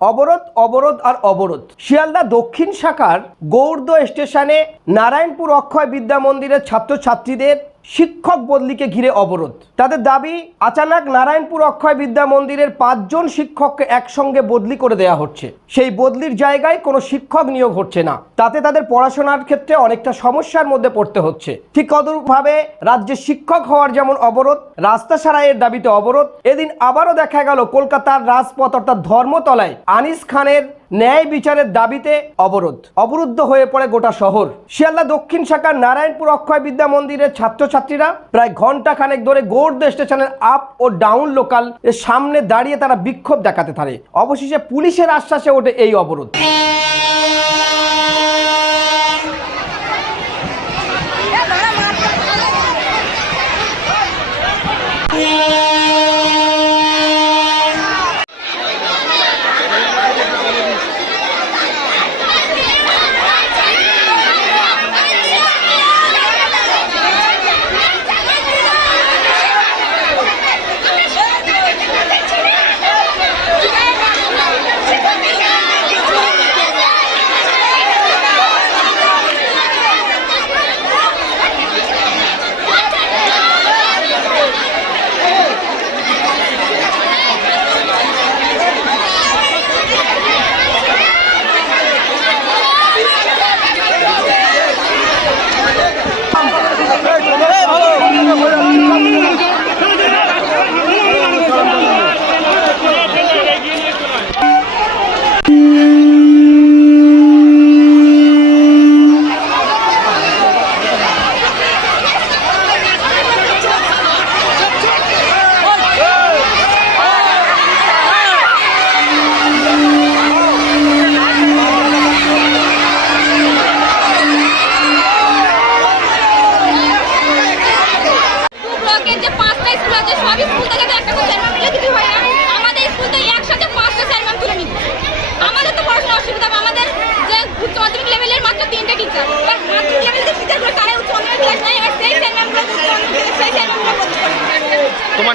অবরোধ অবরোধ আর অবরোধ। শিয়ালদা দক্ষিণ শাখার গৌরদ স্টেশনে নারায়ণপুর অক্ষয় বিদ্যা মন্দিরের ছাত্রছাত্রীদের শিক্ষক বদলিকে ঘিরে অবরোধ। তাদের দাবি, আচানক নারায়ণপুর অক্ষয় বিদ্যা মন্দিরের পাঁচজন শিক্ষককে একসঙ্গে বদলি করে দেওয়া হচ্ছে। সেই বদলির জায়গায় কোনো শিক্ষক নিয়োগ হচ্ছে না। তাতে তাদের পড়াশোনার ক্ষেত্রে অনেকটা সমস্যার মধ্যে পড়তে হচ্ছে। ঠিক কতভাবে রাজ্যে শিক্ষক হওয়ার যেমন অবরোধ রাস্তা সারাইয়ের দাবিতে অবরোধ, এদিন আবারও দেখা গেল কলকাতার রাজপথ অর্থাৎ ধর্মতলায় আনিস খানের ন্যায় বিচারের দাবিতে অবরোধ। অবরুদ্ধ হয়ে পড়ে গোটা শহর। শিয়ালদা দক্ষিণ শাখার নারায়ণপুর অক্ষয় বিদ্যা মন্দিরের ছাত্রছাত্রীরা প্রায় ঘণ্টা খানেক ধরে গোর্দ স্টেশনের আপ ও ডাউন লোকাল এর সামনে দাঁড়িয়ে তারা বিক্ষোভ দেখাতে থাকে। অবশেষে পুলিশের আশ্বাসে ওঠে এই অবরোধ।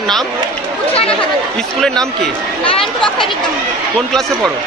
তোমার নাম? স্কুলের নাম কি? কোন ক্লাসে পড়ো?